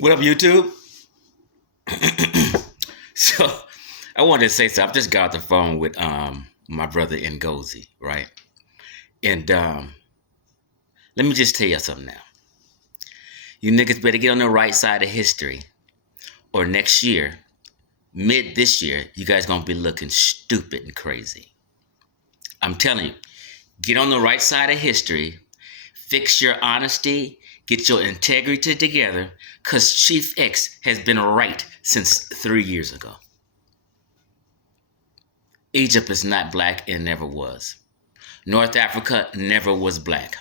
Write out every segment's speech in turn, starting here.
What up, YouTube? So, I wanted to say something. I just got off the phone with my brother Ngozi, right? And let me just tell you something now. You niggas better get on the right side of history, or next year, mid this year, you guys gonna be looking stupid and crazy. I'm telling you, get on the right side of history, fix your honesty, get your integrity together, cause Chief X has been right since 3 years ago. Egypt is not black and never was. North Africa never was black.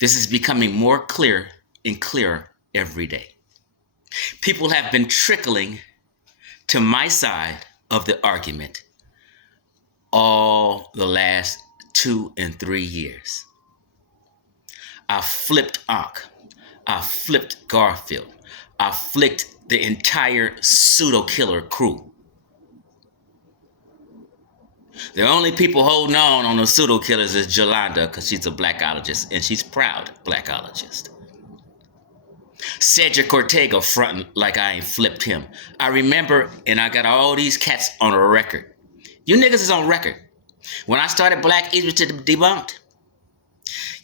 This is becoming more clear and clearer every day. People have been trickling to my side of the argument all the last 2 and 3 years. I flipped Ankh. I flipped Garfield. I flipped the entire pseudo killer crew. The only people holding on the pseudo killers is Jolanda because she's a blackologist and she's proud blackologist. Cedric Ortega fronting like I ain't flipped him. I remember, and I got all these cats on a record. You niggas is on record. When I started Black Egypt to debunked,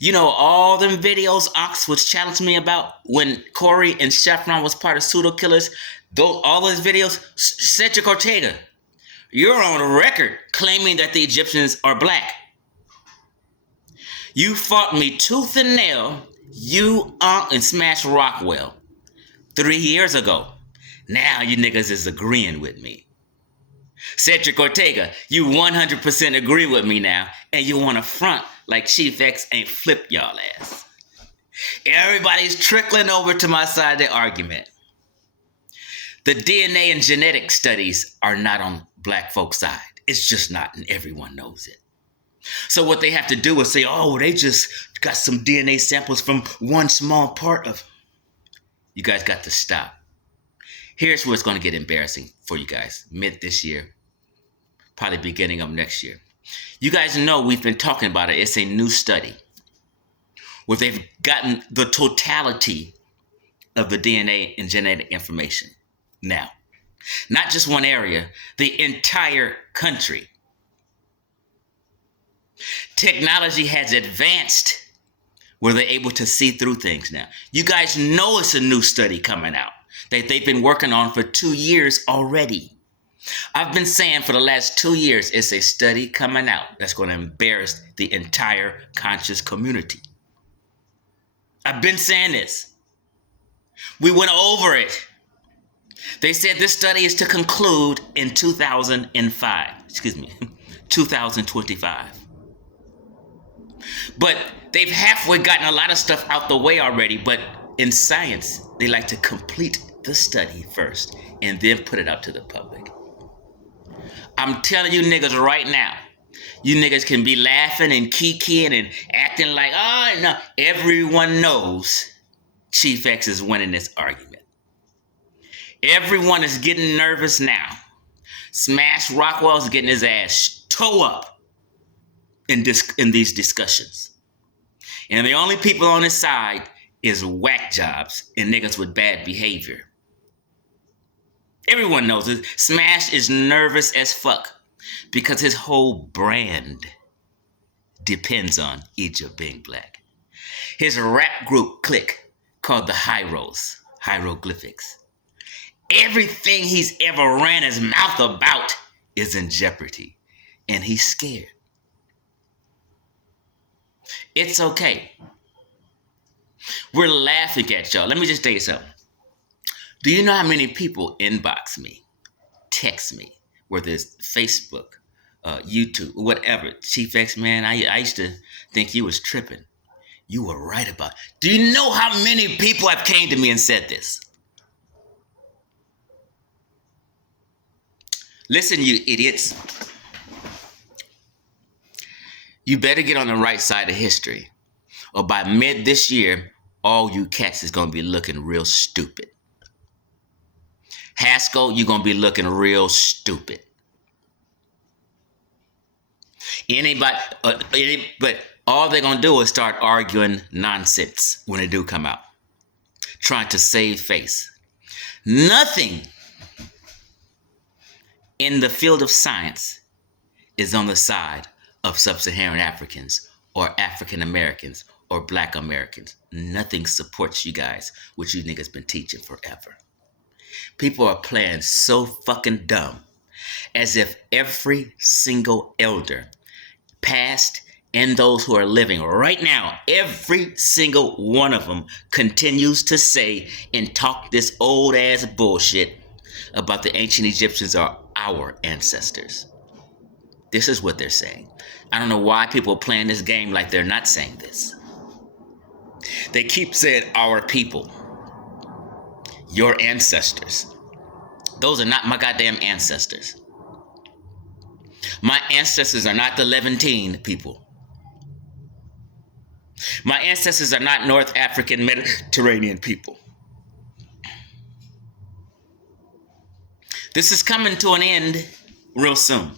you know all them videos Ox was challenging me about when Cory and Chefreen was part of pseudo killers. All those videos, Cedric Ortega, you're on record claiming that the Egyptians are black. You fought me tooth and nail, you, and Smash Rockwell 3 years ago. Now you niggas is agreeing with me. Cedric Ortega, you 100% agree with me now, and you want to front like Chief X ain't flipped y'all ass. Everybody's trickling over to my side of the argument. The DNA and genetic studies are not on black folks' side. It's just not, and everyone knows it. So what they have to do is say, oh, they just got some DNA samples from one small part of. You guys got to stop. Here's where it's going to get embarrassing for you guys. Mid this year, probably beginning of next year. You guys know we've been talking about it. It's a new study where they've gotten the totality of the DNA and genetic information. Now, not just one area, the entire country. Technology has advanced where they're able to see through things now. You guys know it's a new study coming out that they've been working on for 2 years already. I've been saying for the last 2 years, it's a study coming out that's going to embarrass the entire conscious community. I've been saying this. We went over it. They said this study is to conclude in 2025. But they've halfway gotten a lot of stuff out the way already. But in science, they like to complete the study first and then put it out to the public. I'm telling you niggas right now, you niggas can be laughing and kikiing and acting like, oh, no. Everyone knows Chief X is winning this argument. Everyone is getting nervous now. Smash Rockwell's getting his ass toe up in these discussions. And the only people on his side is whack jobs and niggas with bad behavior. Everyone knows it. Smash is nervous as fuck because his whole brand depends on Egypt being black. His rap group clique called the Hieroglyphics. Everything he's ever ran his mouth about is in jeopardy, and he's scared. It's okay. We're laughing at y'all. Let me just tell you something. Do you know how many people inbox me, text me, whether it's Facebook, YouTube, whatever? Chief X, man, I used to think you was tripping. You were right about it. Do you know how many people have came to me and said this? Listen, you idiots. You better get on the right side of history, or by mid this year, all you cats is going to be looking real stupid. Haskell, you're going to be looking real stupid. But all they're going to do is start arguing nonsense when they do come out. trying to save face. Nothing in the field of science is on the side of sub-Saharan Africans or African Americans or Black Americans. Nothing supports you guys, what you niggas been teaching forever. People are playing so fucking dumb, as if every single elder, past and those who are living right now, every single one of them continues to say and talk this old ass bullshit about the ancient Egyptians are our ancestors. This is what they're saying. I don't know why people are playing this game like they're not saying this. They keep saying our people, your ancestors. Those are not my goddamn ancestors. My ancestors are not the Levantine people. My ancestors are not North African Mediterranean people. This is coming to an end real soon.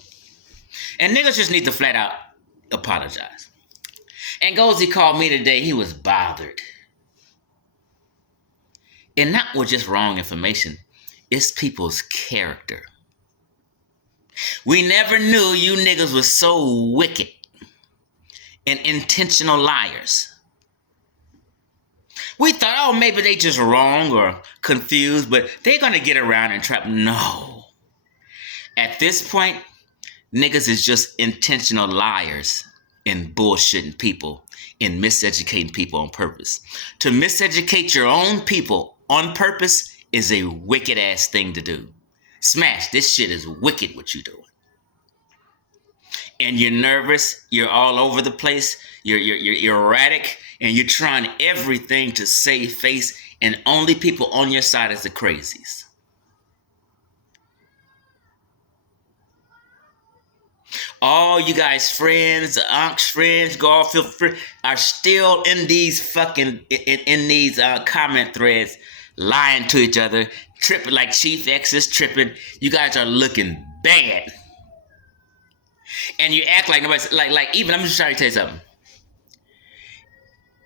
And niggas just need to flat out apologize. And Ngozi called me today. He was bothered. And not with just wrong information. It's people's character. We never knew you niggas was so wicked and intentional liars. We thought, oh, maybe they just wrong or confused, but they're going to get around and trap. No. At this point, niggas is just intentional liars and bullshitting people and miseducating people on purpose. To miseducate your own people on purpose is a wicked ass thing to do. Smash, this shit is wicked what you doing. And you're nervous, you're all over the place, you're erratic, and you're trying everything to save face, and only people on your side is the crazies. All you guys friends, unks friends, Garfield friends, are still in these fucking, in these comment threads, lying to each other, tripping like Chief X is tripping. You guys are looking bad. And you act like nobody's, like even, I'm just trying to tell you something.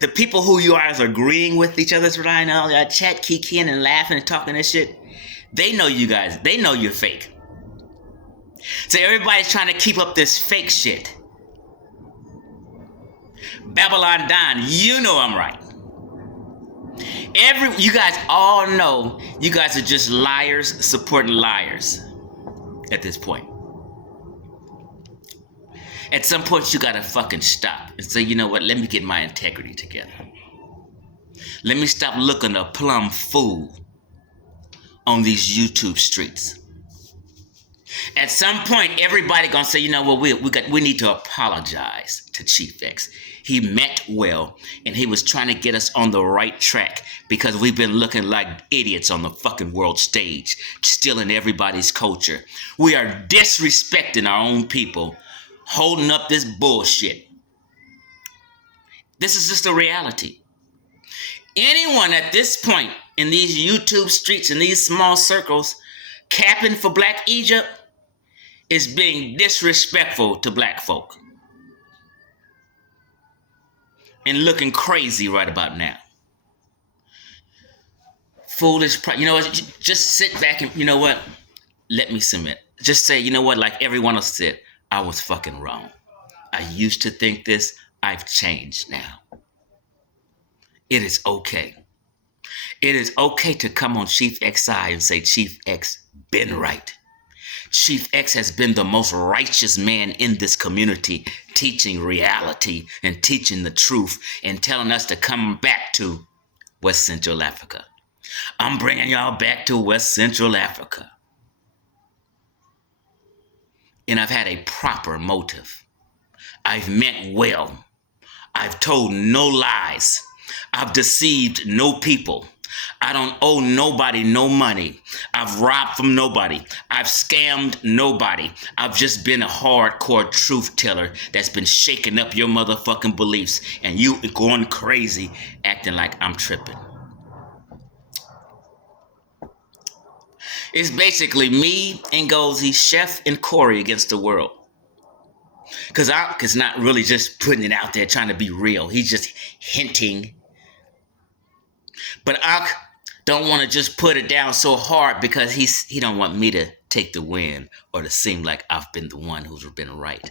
The people who you guys are agreeing with each other's relying on, chat, kikiing and laughing and talking and shit, they know you guys, they know you're fake. So everybody's trying to keep up this fake shit. Babylon Don, you know I'm right. You guys all know you guys are just liars supporting liars at this point. At some point, you gotta fucking stop and say, you know what, let me get my integrity together. Let me stop looking a plumb fool on these YouTube streets. At some point, everybody gonna say, you know what, we need to apologize to Chief X. He meant well, and he was trying to get us on the right track because we've been looking like idiots on the fucking world stage, stealing everybody's culture. We are disrespecting our own people, holding up this bullshit. This is just a reality. Anyone at this point in these YouTube streets, in these small circles, capping for Black Egypt is being disrespectful to Black folk. And looking crazy right about now. Foolish, you know what, just sit back and, you know what, let me submit. Just say, you know what, like everyone else said, I was fucking wrong. I used to think this, I've changed now. It is okay. It is okay to come on Chief X's side and say, Chief X been right. Chief X has been the most righteous man in this community, teaching reality and teaching the truth and telling us to come back to West Central Africa. I'm bringing y'all back to West Central Africa. And I've had a proper motive. I've meant well. I've told no lies. I've deceived no people. I don't owe nobody no money. I've robbed from nobody. I've scammed nobody. I've just been a hardcore truth teller that's been shaking up your motherfucking beliefs and you going crazy acting like I'm tripping. It's basically me and Ngozi, Chef and Cory against the world. Because Ankh not really just putting it out there trying to be real. He's just hinting. But Ankh don't want to just put it down so hard because he don't want me to take the win or to seem like I've been the one who's been right.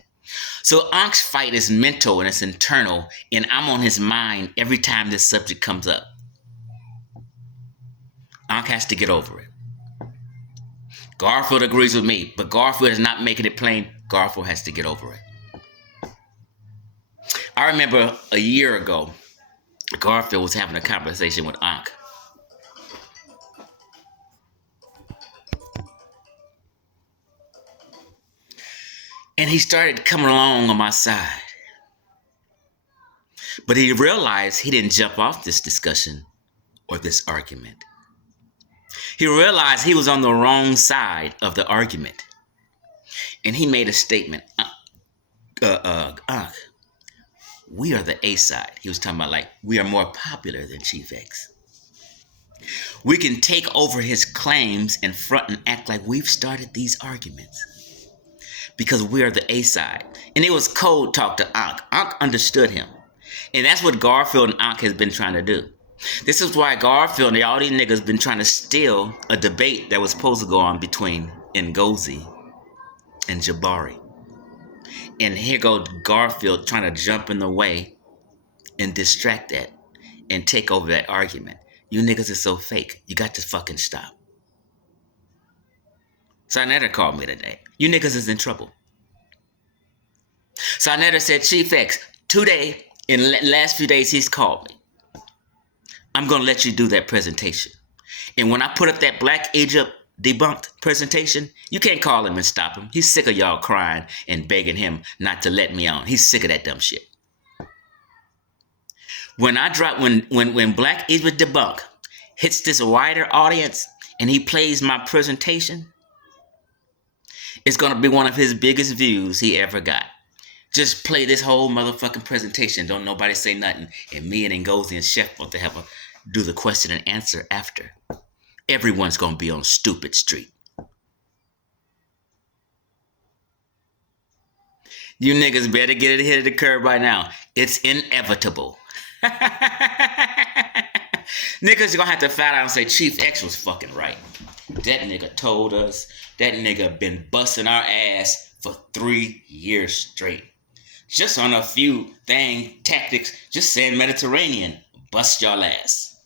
So Ank's fight is mental and it's internal, and I'm on his mind every time this subject comes up. Ankh has to get over it. Garfield agrees with me, but Garfield is not making it plain. Garfield has to get over it. I remember a year ago, Garfield was having a conversation with Ankh. And he started coming along on my side. But he realized he didn't jump off this discussion or this argument. He realized he was on the wrong side of the argument. And he made a statement. We are the A side. He was talking about like, we are more popular than Chief X. We can take over his claims and front and act like we've started these arguments. Because we are the A side. And it was cold talk to Ankh. Ankh understood him. And that's what Garfield and Ankh has been trying to do. This is why Garfield and all these niggas been trying to steal a debate that was supposed to go on between Ngozi and Jabari. And here goes Garfield trying to jump in the way and distract that and take over that argument. You niggas are so fake. You got to fucking stop. Sarnetta called me today. You niggas is in trouble. Sarnetta said, Chief X, today, in the last few days, he's called me. I'm going to let you do that presentation. And when I put up that Black Egypt debunked presentation, you can't call him and stop him. He's sick of y'all crying and begging him not to let me on. He's sick of that dumb shit. When I drop, when Black Egypt debunk hits this wider audience and he plays my presentation, it's going to be one of his biggest views he ever got. Just play this whole motherfucking presentation. Don't nobody say nothing. And me and Ngozi and Chef want to do the question and answer after. Everyone's going to be on stupid street. You niggas better get ahead of the curve right now. It's inevitable. Niggas going to have to fight out and say Chief X was fucking right. That nigga told us. That nigga been busting our ass for 3 years straight. Just on a few tactics, just saying Mediterranean, bust y'all ass.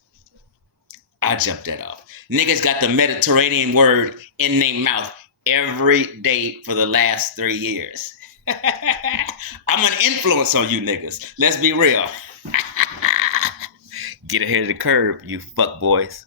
I jumped that off. Niggas got the Mediterranean word in their mouth every day for the last 3 years. I'm an influence on you niggas. Let's be real. Get ahead of the curve, you fuck boys.